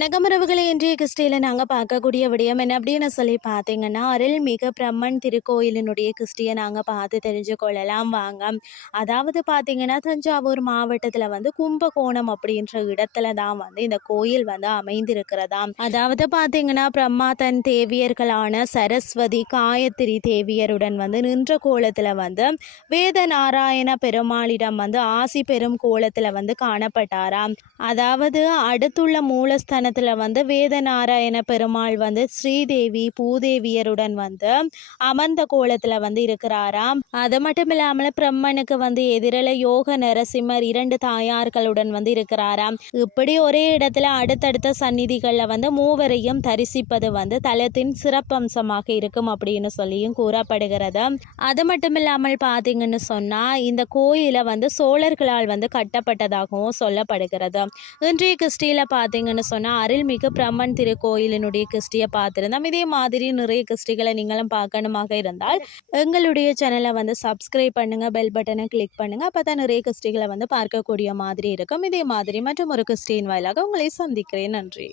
கிறிஸ்டியில் நாங்கள் பார்க்கக்கூடிய விடயம் என்ன அப்படின்னு சொல்லி பார்த்தீங்கன்னா அருள்மிகு பிரம்மன் திருக்கோயிலினுடைய கிறிஸ்டியை நாங்கள் பார்த்து தெரிஞ்சு கொள்ளலாம் வாங்க. அதாவது பார்த்தீங்கன்னா தஞ்சாவூர் மாவட்டத்தில் வந்து கும்பகோணம் அப்படின்ற இடத்துல தான் வந்து இந்த கோயில் வந்து அமைந்திருக்கிறதாம் அதாவது பார்த்தீங்கன்னா பிரம்மா தன் தேவியர்களான சரஸ்வதி காயத்ரி தேவியருடன் வந்து நின்ற கோலத்தில் வந்து வேத நாராயண பெருமாளிடம் வந்து ஆசி பெரும் கோலத்தில் வந்து காணப்பட்டாராம். அதாவது அடுத்துள்ள மூலஸ்தான மூலஸ்தானத்தில் வந்து வேத நாராயண பெருமாள் வந்து ஸ்ரீதேவி பூதேவியருடன் வந்து அமர்ந்த கோலத்தில் வந்து இருக்கிறாராம். அது மட்டும் இல்லாமல் பிரம்மனுக்கு வந்து எதிரில் யோக நரசிம்மர் இரண்டு தாயார்களுடன் வந்து இருக்கிறாராம். இப்படி ஒரே இடத்துல அடுத்தடுத்த சந்நிதிகளில் வந்து மூவரையும் தரிசிப்பது வந்து தலத்தின் சிறப்பம்சமாக இருக்கும் அப்படின்னு சொல்லியும் கூறப்படுகிறது. அது மட்டும் இல்லாமல் பார்த்தீங்கன்னு சொன்னால் இந்த கோயிலை வந்து சோழர்களால் வந்து கட்டப்பட்டதாகவும் சொல்லப்படுகிறது. இன்றைய கிறிஸ்டியில் பார்த்தீங்கன்னு சொன்னால் அருள்மிகு பிரம்மன் திருக்கோயிலினுடைய கிறிஸ்டியை பார்த்துருந்தோம். இதே மாதிரி நிறைய கிறிஸ்டிகளை நீங்களும் பார்க்கணுமாக இருந்தால் எங்களுடைய சேனலை வந்து சப்ஸ்கிரைப் பண்ணுங்கள் பெல் பட்டனை கிளிக் பண்ணுங்கள் அப்போ தான் நிறைய கிறிஸ்டிகளை வந்து பார்க்கக்கூடிய மாதிரி இருக்கும். இதே மாதிரி மற்றும் ஒரு கிறிஸ்டின் வாயிலாக உங்களை சந்திக்கிறேன். நன்றி.